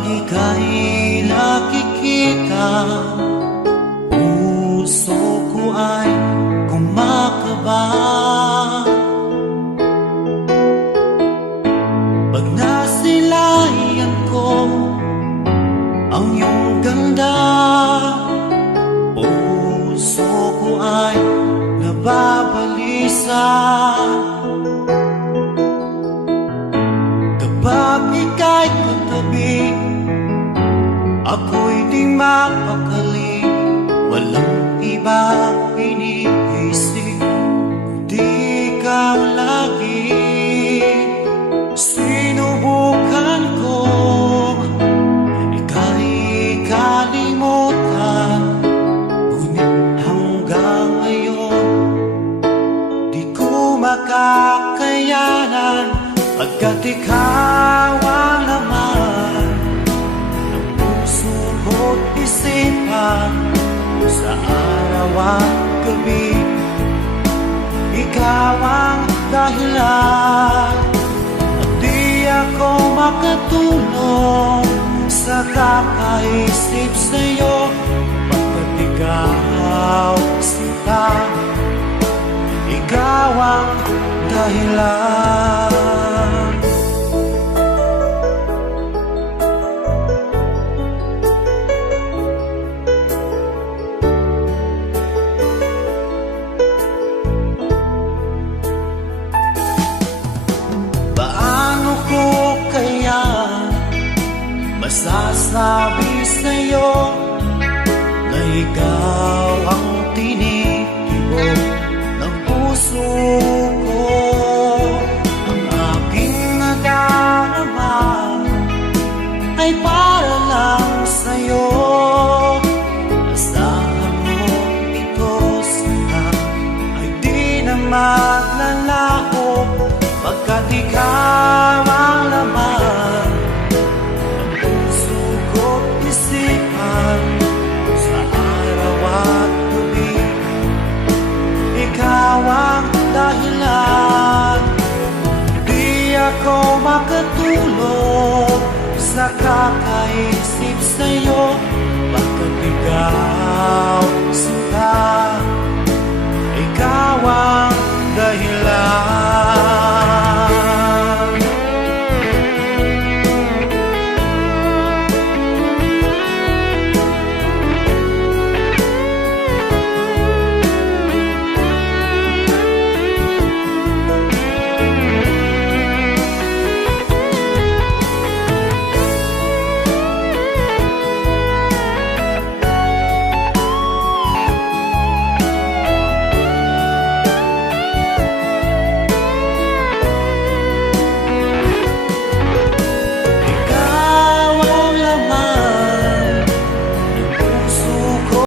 Pag ika'y nakikita, puso ko ay kumakaba. Pag nasilayan ko ang iyong ganda, puso ko ay nababalisa. Kapag ika'y katabi, ako'y di mapakali. Walang ibang iniisip kundi ikaw lagi. Sinubukan ko ika'y kalimutan, ngunit hanggang ngayon di ko makakayanan. Pagkat ikaw ang laman ng puso ko't isipan, sa araw at gabi, ikaw ang dahilan. At di ako makatulog sa kakaisip sa'yo, pagkat ikaw sinta, ikaw ang dahilan. Masasabi sa'yo na ikaw ang tinitibok ng puso ko. Ang aking nadarama ay para lang sa'yo. Asahan mo ito sana ay di na maglalaho, pagkat ikaw ang laman sa araw at gabi, ikaw ang dahilan. Di ako makatulog sa kakaisip sa'yo, pagkat ikaw sinta.